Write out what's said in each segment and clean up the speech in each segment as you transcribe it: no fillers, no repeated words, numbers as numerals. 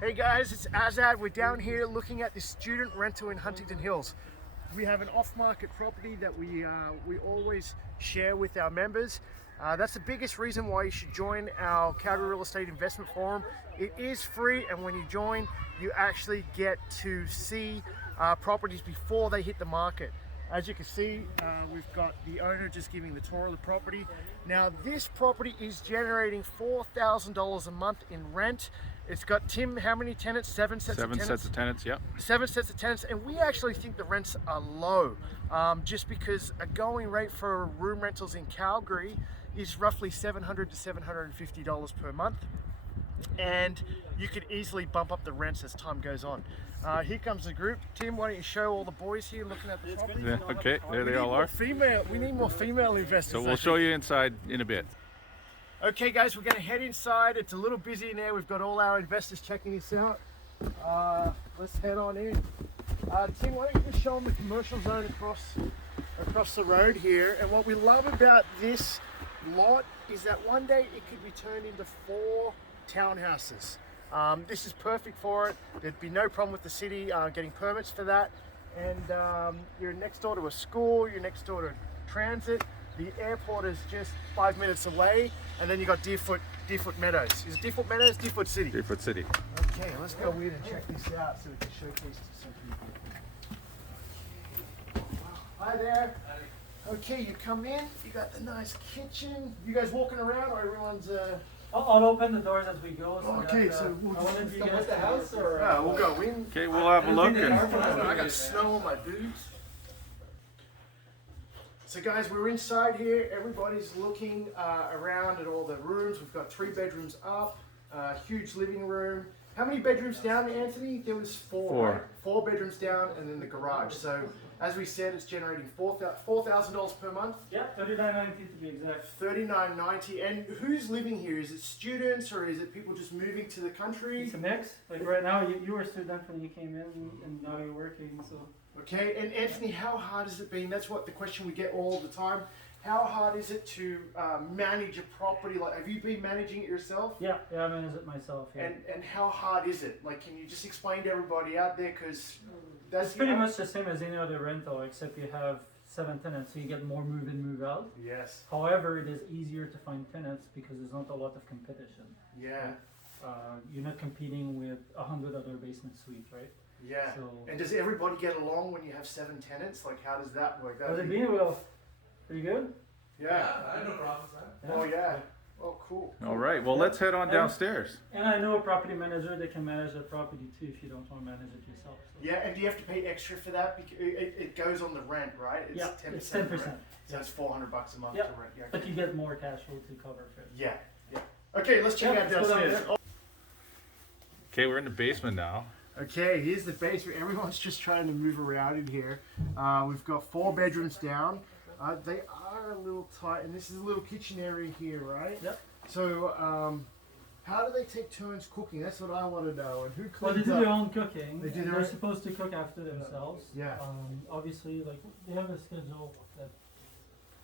Hey guys, it's Azad. We're down here looking at this student rental in Huntington Hills. We have an off-market property that we always share with our members. That's the biggest reason why you should join our Calgary Real Estate Investment Forum. It is free, and when you join, you actually get to see properties before they hit the market. As you can see, we've got the owner just giving the tour of the property. Now, this property is generating $4,000 a month in rent. It's got, Tim, how many tenants? Seven sets of tenants? 7 sets of tenants, yep. 7 sets of tenants, and we actually think the rents are low, just because a going rate for room rentals in Calgary is roughly $700 to $750 per month. And you could easily bump up the rents as time goes on. Here comes the group. Tim, why don't you show all the boys here looking at the property? Yeah, okay, there they all are. We need more female investors. So we'll show you inside in a bit. Okay guys, we're going to head inside. It's a little busy in there. We've got all our investors checking this out. Let's head on in. Tim, why don't you just show them the commercial zone across the road here. And what we love about this lot is that one day it could be turned into 4 townhouses. This is perfect for it. There'd be no problem with the city getting permits for that. And you're next door to a school, you're next door to transit. The airport is just 5 minutes away, and then you got Deerfoot Meadows. Is it Deerfoot Meadows? Deerfoot City. Deerfoot City. Okay, let's go in and check this out so we can showcase to some people. Hi there. Okay, you come in, you got the nice kitchen. You guys walking around, or everyone's I'll open the doors as we go. So okay, that, so we'll just just with the house, or yeah, we'll go in. Okay, we'll have a look. And I got snow on my boots. So guys, we're inside here. Everybody's looking around at all the rooms. We've got 3 bedrooms up, huge living room. How many bedrooms down, Anthony? There was 4. 4. Right? 4 bedrooms down, and then the garage. So as we said, it's generating $4,000 per month. yeah, $39.90 to be exact. $39.90. And who's living here? Is it students, or is it people just moving to the country? It's a mix. Like right now, you were a student when you came in, and now you're working. So Okay, and Anthony, how hard has it been? That's what the question we get all the time. How hard is it to manage a property? Like, have you been managing it yourself? yeah, I manage it myself. Yeah. And how hard is it? Like, can you just explain to everybody out there? Because that's It's pretty much the same as any other rental, except you have 7 tenants, so you get more move in, move out. Yes. However, it is easier to find tenants because there's not a lot of competition. Yeah. You're not competing with 100 other basement suites, right? Yeah. So, And does everybody get along when you have 7 tenants? Like, how does that work? how's it been, Will? Pretty good? Yeah. I know problems with that. Oh yeah. Oh cool. all right, well, let's head on downstairs. And I know a property manager that can manage the property too if you don't want to manage it yourself. So. Yeah, and do you have to pay extra for that? Because it goes on the rent, right? It's Yeah, 10% it's of the 10%. rent. So it's $400 a month Yeah. to rent. Yeah. But you get more cash flow to cover for it. Yeah. Yeah. Okay, let's check Yeah, out let's go down downstairs. there. Okay, we're in the basement now. Okay, here's the basement. Everyone's just trying to move around in here. We've got 4 bedrooms down. They are a little tight, and this is a little kitchen area here, right? Yep. So, how do they take turns cooking? That's what I want to know. And who Well, they cleans do up? their own cooking. They do and their they're own- supposed to cook after themselves. Yeah. Obviously, like they have a schedule that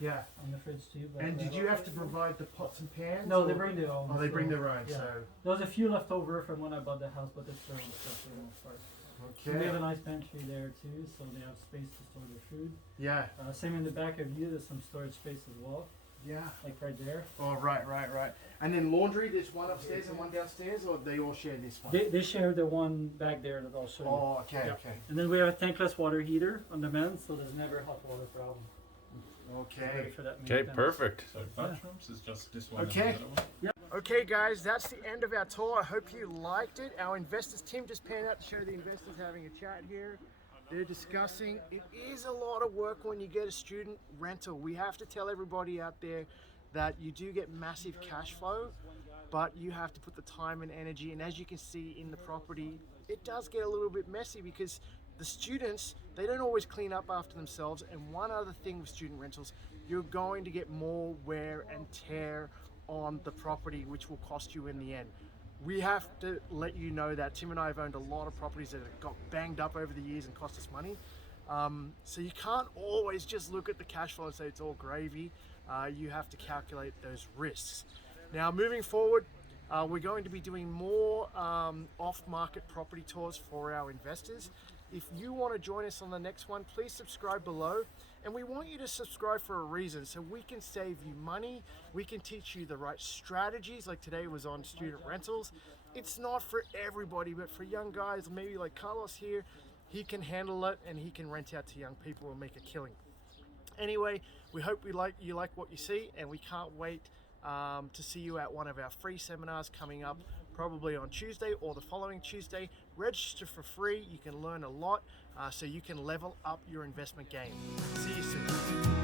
Yeah. on the fridge too. But And did you have to provide the pots and pans? No, or- they bring their own. Oh, they bring so, their own. yeah. So, There was a few left over from when I bought the house, but it's their own stuff for the most part. So we have a okay. nice pantry there too, so they have space to store their food. Yeah. Same in the back of you, there's some storage space as well, Yeah. like right there. Oh, right. And then laundry, there's one upstairs and one downstairs, or they all share this one? They share the one back there that I'll show you. Oh, okay, Yeah. okay. And then we have a tankless water heater on the men, so there's never a hot water problem. Okay. Ready for that Okay, maintenance. perfect. So bathrooms is just this one. Okay. And the other one? Okay, guys, that's the end of our tour. I hope you liked it. Our investors, Tim just panned out to show the investors having a chat here. They're discussing. It is a lot of work when you get a student rental. We have to tell everybody out there that you do get massive cash flow, but you have to put the time and energy. And as you can see in the property, it does get a little bit messy because the students, they don't always clean up after themselves. And one other thing with student rentals, you're going to get more wear and tear on the property, which will cost you in the end. We have to let you know that Tim and I have owned a lot of properties that have got banged up over the years and cost us money. So you can't always just look at the cash flow and say it's all gravy. You have to calculate those risks. Now moving forward, We're going to be doing more off-market property tours for our investors. If you want to join us on the next one, please subscribe below. And we want you to subscribe for a reason, so we can save you money, we can teach you the right strategies, like today was on student rentals. It's not for everybody, but for young guys, maybe like Carlos here, he can handle it and he can rent out to young people and make a killing. Anyway, we hope you like what you see, and we can't wait to see you at one of our free seminars coming up, probably on Tuesday or the following Tuesday. Register for free. You can learn a lot, so you can level up your investment game. See you soon.